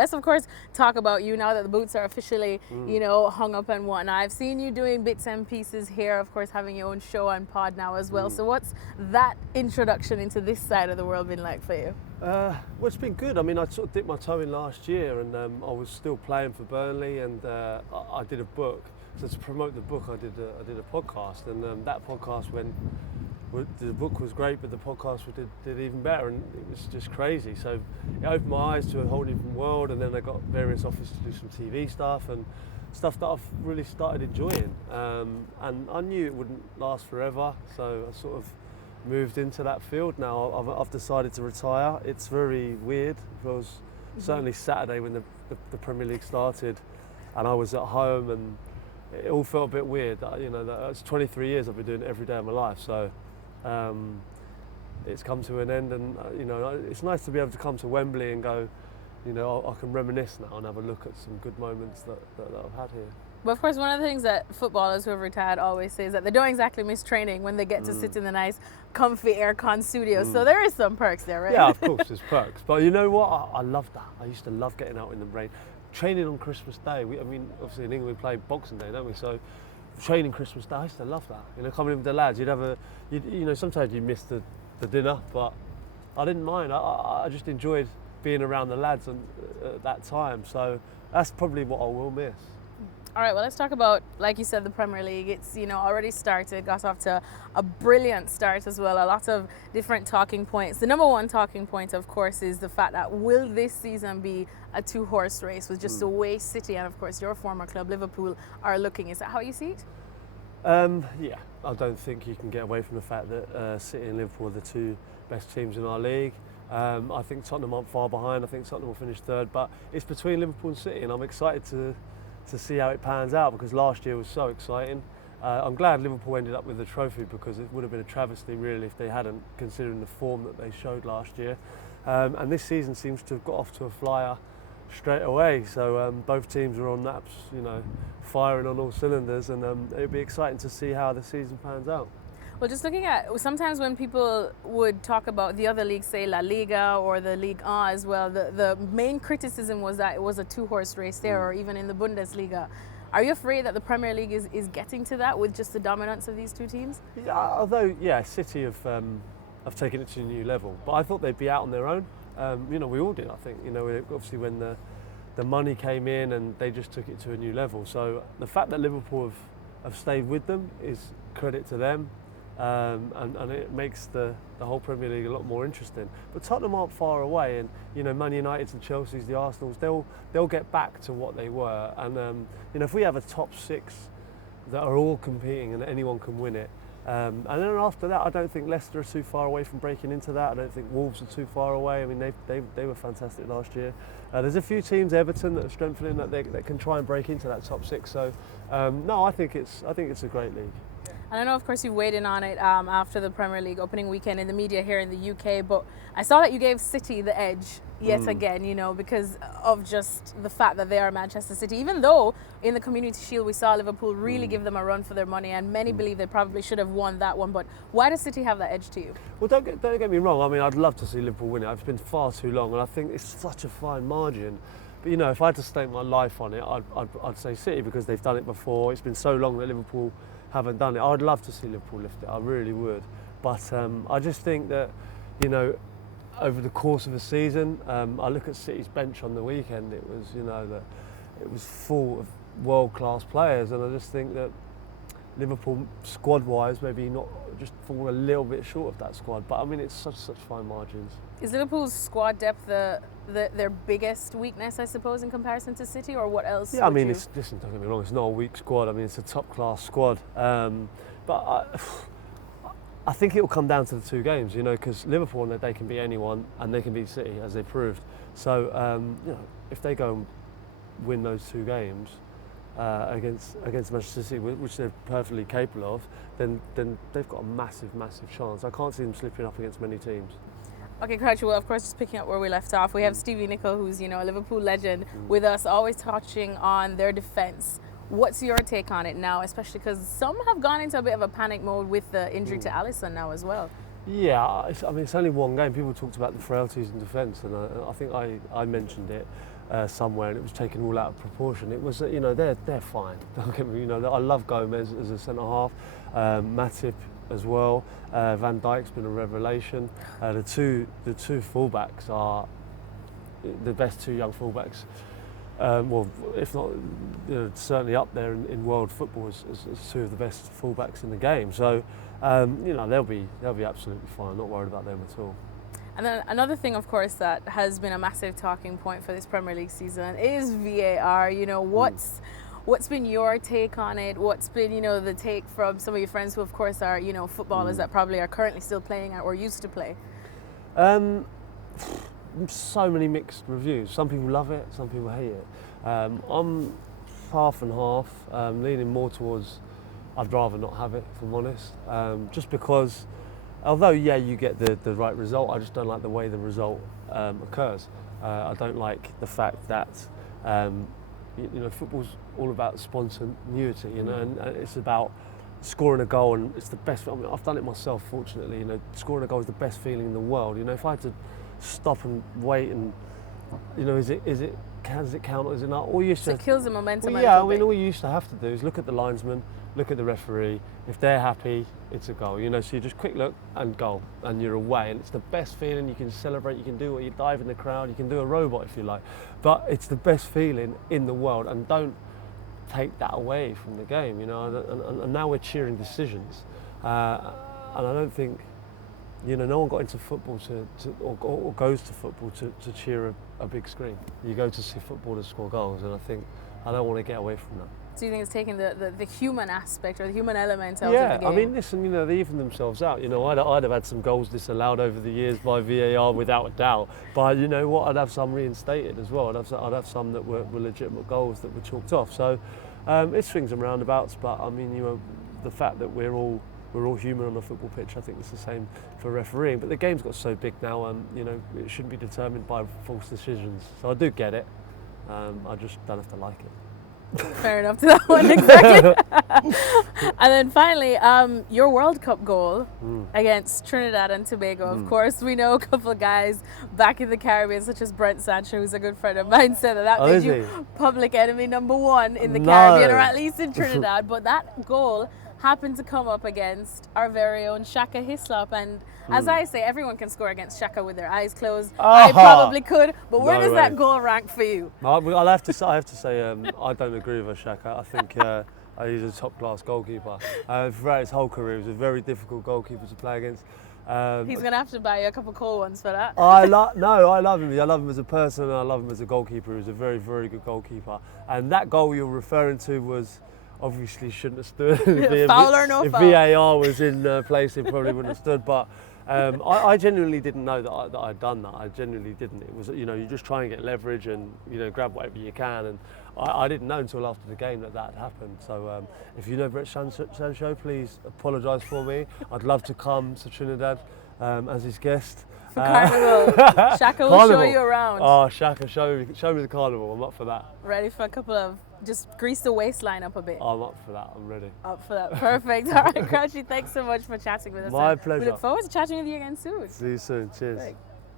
Let's, of course, talk about you now that the boots are officially, hung up and whatnot. I've seen you doing bits and pieces here, of course, having your own show and pod now as well. So what's that introduction into this side of the world been like for you? Well, it's been good. I mean, I sort of dipped my toe in last year, and I was still playing for Burnley, and I did a book. So to promote the book, I did a podcast, and that podcast the book was great, but the podcast did even better, and it was just crazy. So it opened my eyes to a whole different world, and then I got various offers to do some TV stuff and stuff that I've really started enjoying. And I knew it wouldn't last forever, so I sort of moved into that field now. I've decided to retire. It's very weird. It was certainly Saturday when the Premier League started, and I was at home, and it all felt a bit weird. That's 23 years I've been doing it every day of my life. So it's come to an end, and it's nice to be able to come to Wembley and go, I can reminisce now and have a look at some good moments that I've had here. But of course, one of the things that footballers who have retired always say is that they don't exactly miss training when they get to sit in the nice, comfy aircon studio. So there is some perks there, right? Yeah, of course, there's perks. But you know what? I love that. I used to love getting out in the rain. Training on Christmas Day. Obviously in England we play Boxing Day, don't we? So training Christmas Day, I used to love that. Coming in with the lads, sometimes you miss the dinner, but I didn't mind. I just enjoyed being around the lads at that time. So that's probably what I will miss. All right, well, let's talk about, like you said, the Premier League. It's, already started, got off to a brilliant start as well. A lot of different talking points. The number one talking point, of course, is the fact that will this season be a two-horse race with just the way City and, of course, your former club, Liverpool, are looking. Is that how you see it? Yeah, I don't think you can get away from the fact that City and Liverpool are the two best teams in our league. I think Tottenham aren't far behind. I think Tottenham will finish third, but it's between Liverpool and City, and I'm excited to see how it pans out, because last year was so exciting. I'm glad Liverpool ended up with the trophy, because it would have been a travesty really if they hadn't, considering the form that they showed last year. And this season seems to have got off to a flyer straight away. So both teams are on naps, firing on all cylinders, and it'll be exciting to see how the season pans out. Well, just looking at, sometimes when people would talk about the other leagues, say La Liga or the Ligue 1 as well, the main criticism was that it was a two-horse race there, or even in the Bundesliga. Are you afraid that the Premier League is getting to that with just the dominance of these two teams? Yeah, although, City have taken it to a new level, but I thought they'd be out on their own. We all did, I think. Obviously when the money came in, and they just took it to a new level. So the fact that Liverpool have stayed with them is credit to them. And it makes the whole Premier League a lot more interesting. But Tottenham aren't far away, and Man United's and Chelsea's, the Arsenals, they'll get back to what they were. And if we have a top six that are all competing and anyone can win it, and then after that, I don't think Leicester are too far away from breaking into that. I don't think Wolves are too far away. I mean, they were fantastic last year. There's a few teams, Everton, that are strengthening, that can try and break into that top six. So no, I think it's a great league. And I know, of course, you've weighed in on it after the Premier League opening weekend in the media here in the UK, but I saw that you gave City the edge yet again, because of just the fact that they are Manchester City. Even though in the Community Shield we saw Liverpool really give them a run for their money, and many believe they probably should have won that one. But why does City have that edge to you? Well, don't get me wrong. I mean, I'd love to see Liverpool win it. It's been far too long, and I think it's such a fine margin. But if I had to stake my life on it, I'd say City, because they've done it before. It's been so long that Liverpool haven't done it. I'd love to see Liverpool lift it. I really would. But I just think that, over the course of a season, I look at City's bench on the weekend. It was, it was full of world-class players, and I just think that Liverpool, squad-wise, maybe not just fall a little bit short of that squad. But I mean, it's such fine margins. Is Liverpool's squad depth their biggest weakness, I suppose, in comparison to City, or what else? Yeah, I mean, listen, don't get me wrong, it's not a weak squad. I mean, it's a top-class squad. But I think it will come down to the two games, because Liverpool, they can beat anyone, and they can beat City, as they proved. So, if they go and win those two games against Manchester City, which they're perfectly capable of, then they've got a massive chance. I can't see them slipping up against many teams. Okay, Crouch, well, of course, just picking up where we left off, we have Stevie Nicol, who's, a Liverpool legend, with us, always touching on their defence. What's your take on it now, especially because some have gone into a bit of a panic mode with the injury to Alisson now as well? Yeah, it's only one game. People talked about the frailties in defence, and I think I mentioned it. somewhere, and it was taken all out of proportion. It was, they're fine. Don't get me, I love Gomez as a centre half, Matip as well. Van Dijk's been a revelation. The two fullbacks are the best two young fullbacks. Well, if not, certainly up there in world football as two of the best fullbacks in the game. So, they'll be absolutely fine. Not worried about them at all. And then another thing, of course, that has been a massive talking point for this Premier League season is VAR. What's been your take on it? What's been, the take from some of your friends who, of course, are, footballers that probably are currently still playing or used to play? So many mixed reviews. Some people love it, some people hate it. I'm half and half, leaning more towards I'd rather not have it, if I'm honest. Just because, although, you get the right result, I just don't like the way the result occurs. I don't like the fact that, football's all about spontaneity, and it's about scoring a goal, and it's the best. I mean, I've done it myself, fortunately. Scoring a goal is the best feeling in the world. If I had to stop and wait, and does it count or is it not? All you used to, it kills the momentum. Well, all you used to have to do is look at the linesman, look at the referee. If they're happy, it's a goal. So you just quick look and goal, and you're away, and it's the best feeling. You can celebrate, you can do what, you dive in the crowd, you can do a robot if you like, but it's the best feeling in the world. And don't take that away from the game. And now we're cheering decisions, and I don't think. No one got into football or goes to football to cheer a big screen. You go to see footballers score goals, and I don't want to get away from that. So you think it's taking the human aspect or the human element out of the game? I mean, listen, they even themselves out. I'd have had some goals disallowed over the years by VAR without a doubt. But you know what? I'd have some reinstated as well. I'd have some that were legitimate goals that were chalked off. So it swings and roundabouts. But I mean, the fact that we're all human on a football pitch, I think it's the same for refereeing. But the game's got so big now, it shouldn't be determined by false decisions. So I do get it. I just don't have to like it. Fair enough to that one, exactly. And then finally, your World Cup goal against Trinidad and Tobago. Of course, we know a couple of guys back in the Caribbean, such as Brent Sancho, who's a good friend of mine, said that made you public enemy number one in the Caribbean, or at least in Trinidad. But that goal happened to come up against our very own Shaka Hislop, and as I say, everyone can score against Shaka with their eyes closed. I probably could, but where does that goal rank for you? I have to say, I don't agree with Shaka. I think he's a top-class goalkeeper. Throughout his whole career, he was a very difficult goalkeeper to play against. He's going to have to buy you a couple of cold ones for that. I love him. I love him as a person, and I love him as a goalkeeper. He's a very, very good goalkeeper. And that goal you're referring to was obviously shouldn't have stood. Foul or no foul? If VAR was in place, it probably wouldn't have stood. But I genuinely didn't know that I'd done that. I genuinely didn't. It was, you just try and get leverage and, grab whatever you can. And I didn't know until after the game that had happened. So if you know Brett Sancho, please apologise for me. I'd love to come to Trinidad as his guest. For Carnival. Shaka will show you around. Oh, Shaka, show me the Carnival. I'm up for that. Ready for a couple of, just grease the waistline up a bit. I'm up for that. I'm ready. Up for that. Perfect. All right, Crouchy, thanks so much for chatting with us. My pleasure. We look forward to chatting with you again soon. See you soon. Cheers. Right.